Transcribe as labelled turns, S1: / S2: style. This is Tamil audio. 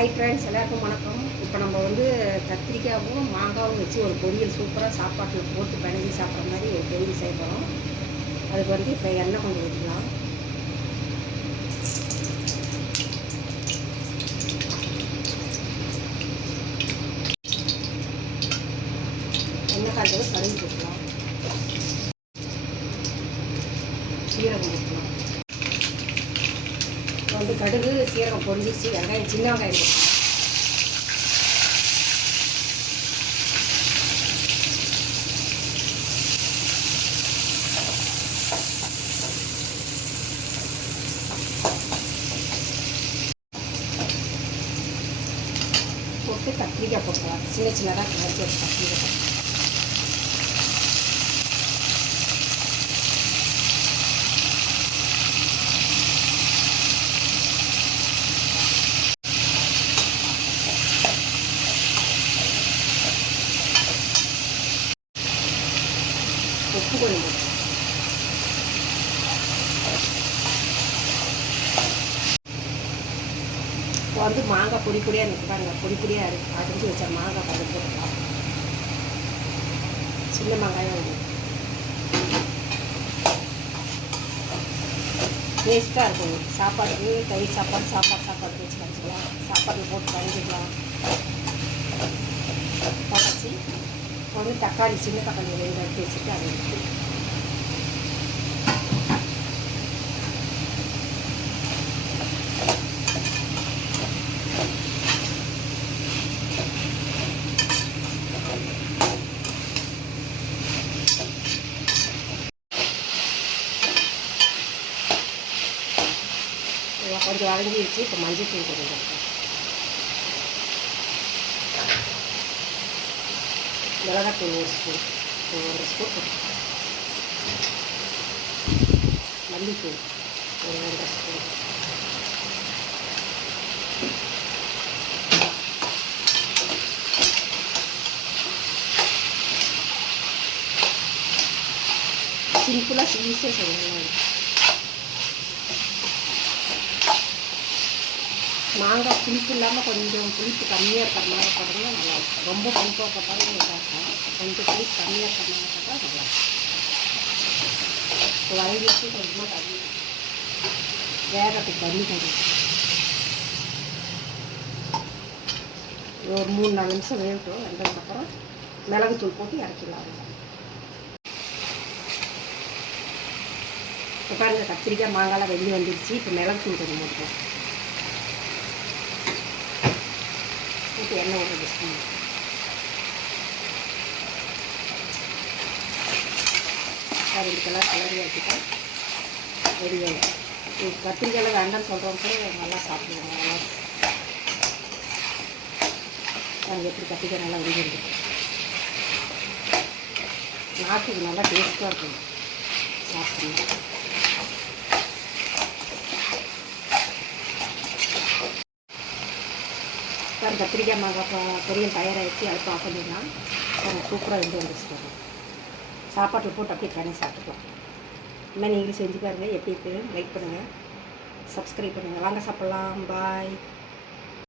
S1: ஹை ஃப்ரெண்ட்ஸ் எல்லாருக்கும் வணக்கம். இப்போ நம்ம வந்து கத்திரிக்காயும் மாங்காவும் வச்சு ஒரு பொரியல் சூப்பராக சாப்பாட்டில் போட்டு பிணைஞ்சி சாப்பிட்ற மாதிரி ஒரு பொரியல் செய்ய போகிறோம் அதுக்கு வந்து இப்போ எண்ணெய் கொஞ்சம் ஊற்றிக்கலாம் எண்ணெய் காய்ச்சது கழுவி போட்டுக்கலாம் சீரகம். வந்து கடுகு சீரகம் பொரிஞ்சிச்சு வெங்காயம் சின்ன வெங்காயம் போட்டு கத்திரிக்காய் போட்டுக்கலாம் சின்ன சின்னதாக நறுக்கி வச்சு கத்திரிக்காய் உப்பு করে போட்டு இப்போ வந்து மாங்காய் பொடி பொடியாக இருக்கு பாருங்க. பொடி பொடியாக இருக்கு. அடிஞ்சு வச்ச மாங்காய் பழம் போட்டுக்கலாம் சின்ன மாங்காயும் வந்து. டேஸ்ட்டாக இருக்கும். சாப்பாட்டுக்கு தயிர் சாப்பாடு சாப்பாடு சாப்பாடு வச்சு வச்சுக்கலாம். சாப்பாட்டில் போட்டு கழிஞ்சிக்கலாம் இப்போ வந்து தக்காளி சின்ன தக்காளி ரெண்டு எடுத்து வச்சுட்டு அதை எடுத்து கொஞ்சம் வதங்கிடுச்சு இப்போ மஞ்சள் தூள் கொஞ்சம் போட்டுக்கலாம். மிளகாத்தூள் ஒரு ஸ்பூன் ஒரு ஸ்பூன் போட்டுக்கலாம். மல்லித்தூள் ஒரு ரெண்டு ஸ்பூன் சிம்பிளாக ஈஸியாக செய்யலாம் மாங்காய் புளிப்பு இல்லாமல் கொஞ்சம் புளிப்பு கம்மியாக இருக்கிற மாதிரி போட்டோம்னா நல்லாயிருக்கும் ரொம்ப புளிப்பாக போட்டாலும் நல்லா கொஞ்சம் புளிப்பு கம்மியாக இருக்கிற மாதிரி போட்டால் நல்லாயிருக்கும் வயலுக்கு கொஞ்சமாக தண்ணி வேகத்துக்கு தண்ணி கொஞ்சம் ஒரு மூணு நாலு நிமிஷம் வேகட்டும். வெந்ததுக்கப்புறம் மிளகுத்தூள் போட்டு இறக்கிடலாம். இப்போ பாருங்கள் கத்திரிக்காய் மாங்காய்லாம் வெளியே வந்துடுச்சு இப்போ மிளகுத்தூள் கொஞ்சம் போட்டுக்கலாம். போட்டு எண்ணெய் ஒரு ஸ்பூன் ரெண்டு கலர் கலரி ஆக்கிட்டேன் ரெடி ஆகிடும் இது கத்திரிக்காயில் வேண்டாம்னு சொல்கிறவங்க நல்லா சாப்பிடுவாங்க நல்லா அது எப்படி கத்திரிக்காய் நல்லா உருகிடுது நாட்டுக்கு நல்லா டேஸ்ட்டாக இருக்கும். சாப்பிடணும் கத்திரிக்காய் மாங்காய் பொரியல் தயாராகிடுச்சு அடுப்பு ஆஃப் பண்ணிடலாம் சூப்பராக வந்து வந்துச்சு சாப்பாட்டில் போட்டு அப்படியே கனி சாப்பிட்டுக்கலாம். இன்னும் நீங்களும் செஞ்சு பாருங்கள் எப்படி இருக்குன்னு லைக் பண்ணுங்கள் சப்ஸ்கிரைப் பண்ணுங்கள் வாங்க சாப்பிட்லாம். பாய்